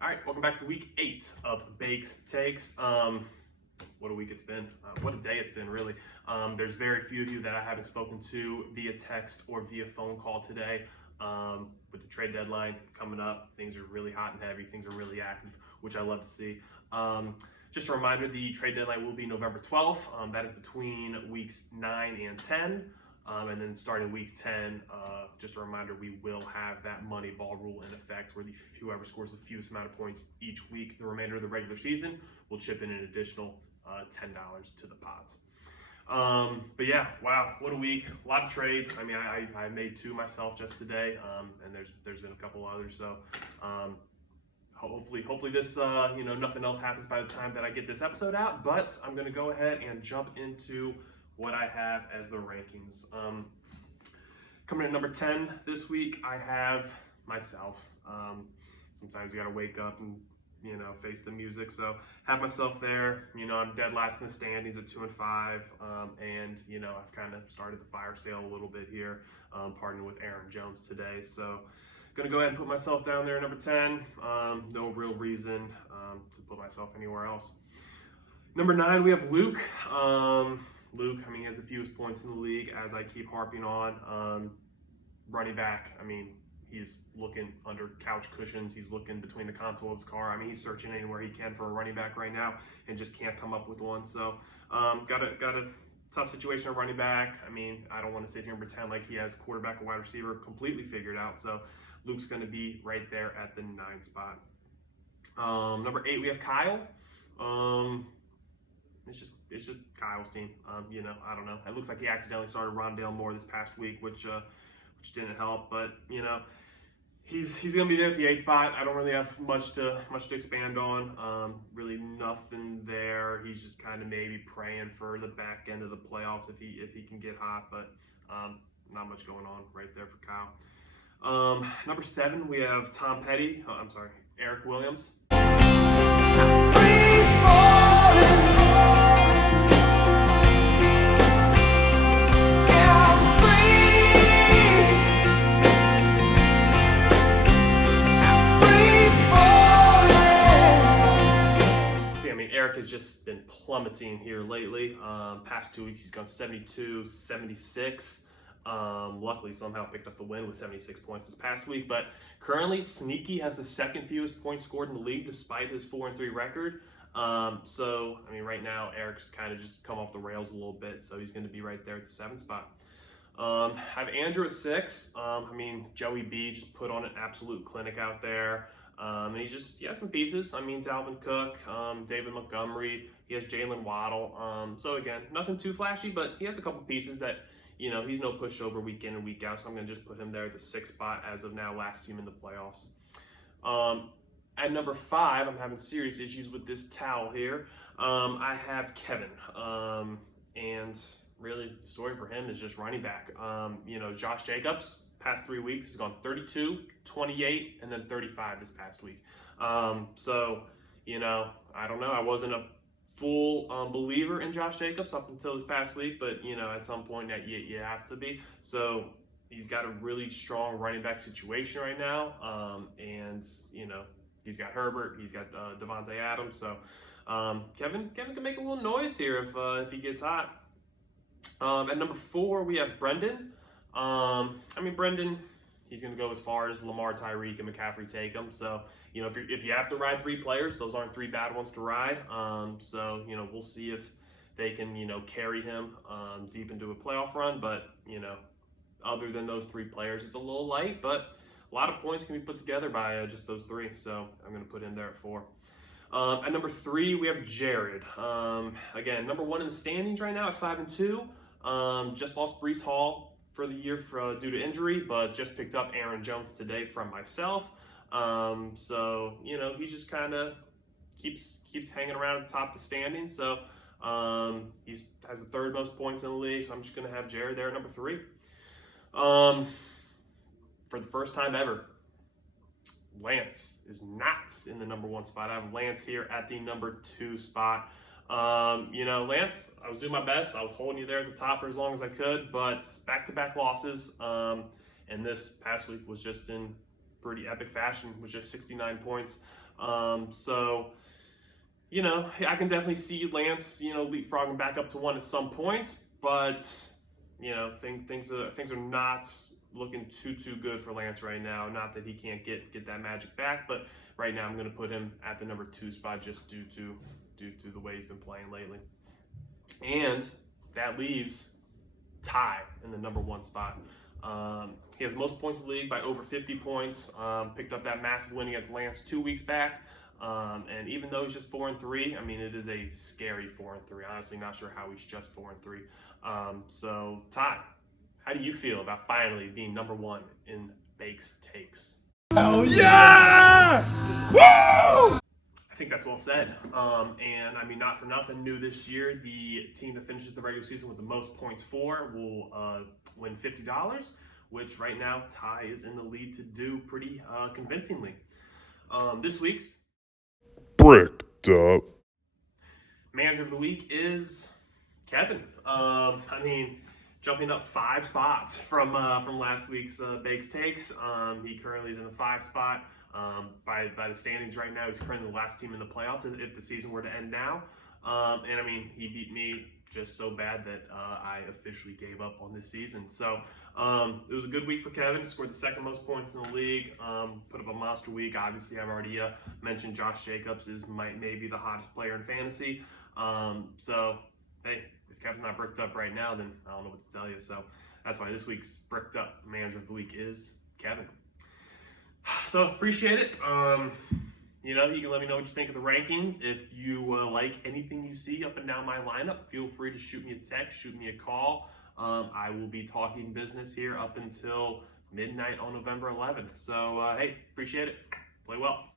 All right, welcome back to week 8 of Bakes Takes. What a week it's been. What a day it's been, really. There's very few of you that I haven't spoken to via text or via phone call today. With the trade deadline coming up, things are really hot and heavy. Things are really active, which I love to see. Just a reminder, the trade deadline will be November 12th. That is between weeks 9 and 10. And then starting week 10, just a reminder, we will have that money ball rule in effect where whoever scores the fewest amount of points each week, the remainder of the regular season, will chip in an additional $10 to the pot. But yeah, wow, what a week. A lot of trades. I mean, I made 2 myself just today, and there's been a couple others. So hopefully this, nothing else happens by the time that I get this episode out. But I'm going to go ahead and jump into what I have as the rankings. Coming in number 10 this week, I have myself. Sometimes you gotta wake up and face the music. So have myself there. I'm dead last in the standings at 2 and 5, and I've kind of started the fire sale a little bit here, partnering with Aaron Jones today. So gonna go ahead and put myself down there at number 10. No real reason to put myself anywhere else. Number 9, we have Luke. Luke, he has the fewest points in the league, as I keep harping on. Running back, he's looking under couch cushions. He's looking between the console of his car. He's searching anywhere he can for a running back right now and just can't come up with one. So, got a tough situation at running back. I don't want to sit here and pretend like he has quarterback or wide receiver completely figured out. So, Luke's going to be right there at the 9 spot. Number 8, we have Kyle. It's just Kyle's team. I don't know. It looks like he accidentally started Rondale Moore this past week, which didn't help. But he's gonna be there at the 8 spot. I don't really have much to expand on. Really nothing there. He's just kind of maybe praying for the back end of the playoffs if he can get hot. But not much going on right there for Kyle. Number 7, we have Tom Petty. Eric Williams. Eric has just been plummeting here lately. Past 2 weeks, he's gone 72, 76. Luckily, somehow picked up the win with 76 points this past week. But currently, Sneaky has the 2nd fewest points scored in the league, despite his 4-3 record. Right now, Eric's kind of just come off the rails a little bit, so he's going to be right there at the 7th spot. I have Andrew at 6. Joey B just put on an absolute clinic out there. And he has some pieces. Dalvin Cook, David Montgomery, he has Jalen Waddle. So again, nothing too flashy, but he has a couple pieces that, he's no pushover week in and week out. So I'm going to just put him there at the 6th spot as of now, last team in the playoffs. At number 5, I'm having serious issues with this towel here. I have Kevin. And really, the story for him is just running back. Josh Jacobs, past 3 weeks, has gone 32, 28, and then 35 this past week. I don't know. I wasn't a full believer in Josh Jacobs up until this past week, but, at some point that you have to be. So he's got a really strong running back situation right now. He's got Herbert, he's got Devontae Adams. So Kevin can make a little noise here if he gets hot. At number 4, we have Brendan. Brendan, he's going to go as far as Lamar, Tyreek, and McCaffrey take him. So, if you have to ride 3 players, those aren't 3 bad ones to ride. We'll see if they can, carry him deep into a playoff run. But, other than those 3 players, it's a little light. But a lot of points can be put together by just those 3. So, I'm going to put him there at 4. At number 3, we have Jared. Again, number 1 in the standings right now at 5 and 2. Just lost Breece Hall for the year due to injury, but just picked up Aaron Jones today from myself. He just kind of keeps hanging around at the top of the standings. So he has the 3rd most points in the league. So I'm just going to have Jared there at number 3. For the first time ever, Lance is not in the number 1 spot. I have Lance here at the number 2 spot. Lance, I was doing my best. I was holding you there at the top for as long as I could, but back-to-back losses. And this past week was just in pretty epic fashion with just 69 points. So, I can definitely see Lance, leapfrogging back up to 1 at some point, but things are not looking too good for Lance right now. Not that he can't get that magic back, but right now I'm going to put him at the number 2 spot just due to the way he's been playing lately. And that leaves Ty in the number 1 spot. He has most points in the league by over 50 points. Picked up that massive win against Lance 2 weeks back. And even though he's just 4-3, I mean, it is a scary 4-3. Honestly, not sure how he's just 4-3. So, Ty, how do you feel about finally being number 1 in Bakes Takes? Hell yeah! Woo! I think that's well said. And I mean, not for nothing, new this year, the team that finishes the regular season with the most points for will win $50, which right now Ty is in the lead to do pretty convincingly. This week's Bricked Up Manager of the Week is Kevin. I mean, jumping up 5 spots from last week's Bakes Takes. He currently is in the 5 spot. By the standings right now, he's currently the last team in the playoffs if the season were to end now. And I mean, he beat me just so bad that I officially gave up on this season. So it was a good week for Kevin. Scored the 2nd most points in the league. Put up a monster week. Obviously, I've already mentioned Josh Jacobs is maybe the hottest player in fantasy. So hey, if Kevin's not bricked up right now, then I don't know what to tell you. So that's why this week's Bricked Up Manager of the Week is Kevin. So appreciate it. You can let me know what you think of the rankings. If you like anything you see up and down my lineup, feel free to shoot me a text, shoot me a call. I will be talking business here up until midnight on November 11th. So, hey, appreciate it. Play well.